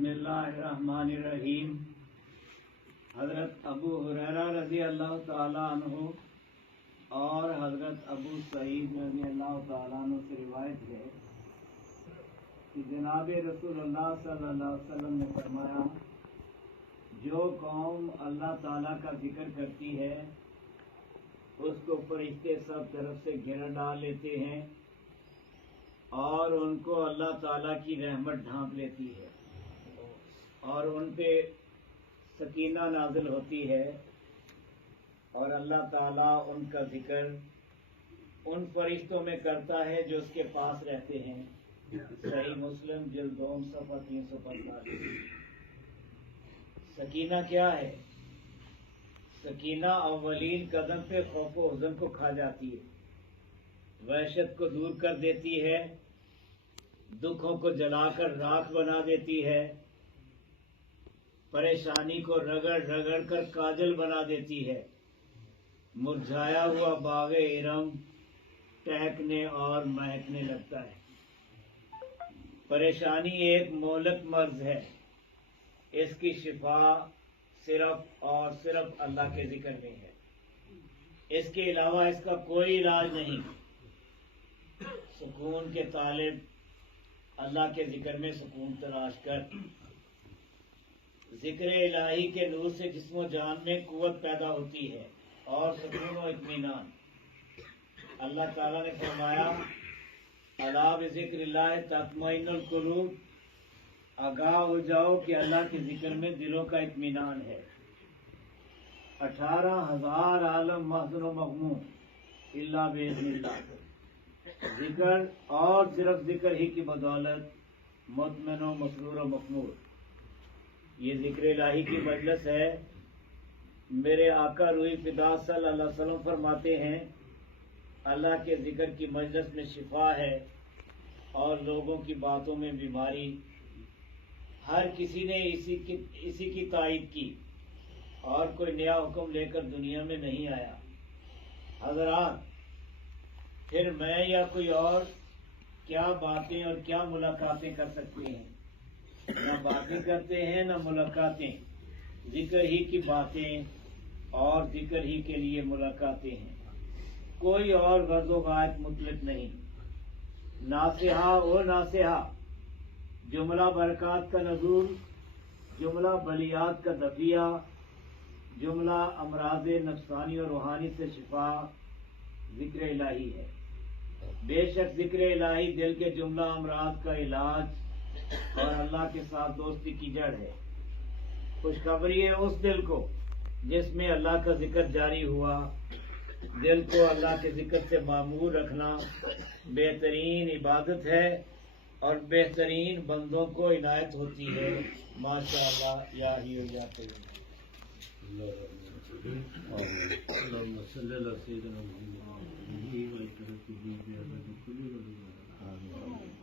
بسم اللہ الرحمن الرحیم۔ حضرت ابو ہریرہ رضی اللہ تعالیٰ عنہ اور حضرت ابو سعید رضی اللہ تعالیٰ عنہ سے روایت ہے کہ جناب رسول اللہ صلی اللہ علیہ وسلم نے فرمایا، جو قوم اللہ تعالیٰ کا ذکر کرتی ہے اس کو فرشتے سب طرف سے گھیر ڈال لیتے ہیں اور ان کو اللہ تعالیٰ کی رحمت ڈھانپ لیتی ہے اور ان پہ سکینہ نازل ہوتی ہے اور اللہ تعالیٰ ان کا ذکر ان فرشتوں میں کرتا ہے جو اس کے پاس رہتے ہیں۔ صحیح مسلم جلد 2 صفحہ 345۔ سکینہ کیا ہے؟ سکینہ اولین قدم پہ خوف و حزن کو کھا جاتی ہے، وحشت کو دور کر دیتی ہے، دکھوں کو جلا کر راکھ بنا دیتی ہے، پریشانی کو رگڑ رگڑ کر کاجل بنا دیتی ہے، مرجھایا ہوا باغ ارم ٹہکنے اور مہکنے لگتا ہے۔ پریشانی ایک مہلک مرض ہے، اس کی شفا صرف اور صرف اللہ کے ذکر میں ہے، اس کے علاوہ اس کا کوئی علاج نہیں۔ سکون کے طالب اللہ کے ذکر میں سکون تلاش کر، ذکر الہی کے نور سے جسم و جان میں قوت پیدا ہوتی ہے اور سکون و اطمینان۔ اللہ تعالیٰ نے فرمایا، الا بذکر اللہ تطمئن القلوب، آگاہ ہو جاؤ کہ اللہ کے ذکر میں دلوں کا اطمینان ہے۔ 18,000 عالم محزون و مغموم الا باذن اللہ، ذکر اور صرف ذکر ہی کی بدولت مطمئن و مسرور و مخمور۔ یہ ذکر الہی کی مجلس ہے۔ میرے آقا روح فدا صلی اللہ علیہ وسلم فرماتے ہیں، اللہ کے ذکر کی مجلس میں شفا ہے اور لوگوں کی باتوں میں بیماری۔ ہر کسی نے اسی کی تائید کی اور کوئی نیا حکم لے کر دنیا میں نہیں آیا۔ حضرات، پھر میں یا کوئی اور کیا باتیں اور کیا ملاقاتیں کر سکتے ہیں؟ نہ باتیں کرتے ہیں نہ ملاقاتیں، ذکر ہی کی باتیں اور ذکر ہی کے لیے ملاقاتیں ہیں، کوئی اور غرض و غایت مطلق نہیں۔ ناصحہ و ناصحہ، جملہ برکات کا نزول، جملہ بلیات کا دفیہ، جملہ امراض نفسانی اور روحانی سے شفا ذکر الہی ہے۔ بے شک ذکر الہی دل کے جملہ امراض کا علاج اور اللہ کے ساتھ دوستی کی جڑ ہے۔ خوشخبری ہے اس دل کو جس میں اللہ کا ذکر جاری ہوا۔ دل کو اللہ کے ذکر سے معمور رکھنا بہترین عبادت ہے اور بہترین بندوں کو عنایت ہوتی ہے۔ ماشاء اللہ یا ہی ہو جاتے ہیں۔ اللهم صل على سيدنا محمد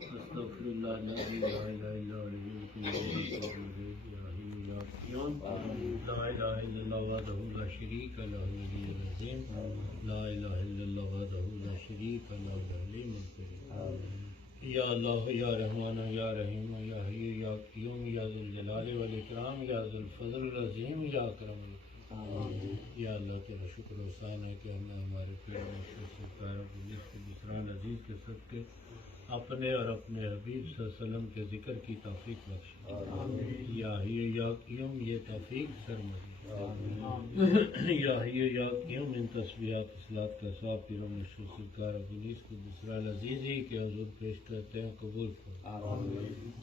استغفر الله الذي لا اله الا هو لا اله الا الله وحده لا شريك له العلي العظيم لا اله الا الله وحده لا شريك له العليم الكريم یا اللہ یا رحمان یا رحیم یا حی یا قیوم یا ذو الجلال والاکرام یا ذو الفضل العظیم یا اکرم یا اللہ تیرا شکر و احسان ہے کہ ہمیں ہمارے پیارے سرکار بسران عزیز کے صدقے اپنے اور اپنے حبیب صلی اللہ علیہ وسلم کے ذکر کی توفیق بخشی۔ یا حی یا قیوم، یہ توفیق سرمدی یا حی یا قیوم، ان تسبیحات اصلاحات کا ثواب پیروں میں سرکار ابلیس کو بسران عزیز ہی کے حضور پیش کرتے ہیں، قبول کرو۔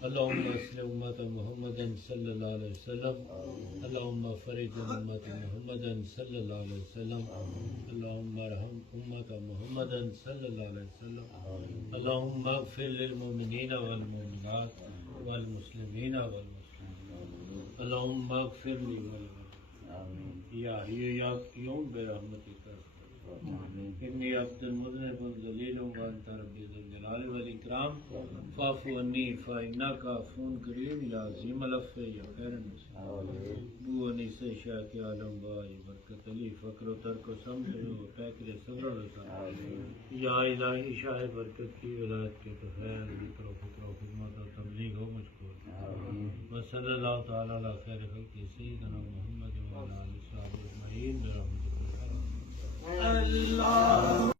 اللہم اصلح امت محمد صلی اللہ علیہ وسلم، اللہم فرج امت محمد صلی اللہ علیہ وسلم، اللہم ارحم امت محمد صلی اللہ علیہ وسلم، اللہم اغفر للمؤمنین والمؤمنات والمسلمین والمسلمات، اللہم اغفر لی ولوالدی، یا حی یا قیوم برحمتک انی عبد مذنب ذلیل وانت ربی ذو الجلال والاکرام فاعف عنی فانک عفو کریم یا عظیم العفو یا خیر النصیر بو انیس شاہ کے عالم بائی برکت علی فقر و ترک و سمجھ و پیکر صبر و رسال یا الہی شاہ برکت کی ولایت کے تو خیر ذکر و فکر و خدمت و تبلیغ ہو مجھ کو وصلی اللہ تعالی علی خیر خلق سیدنا محمد وعلی آلہ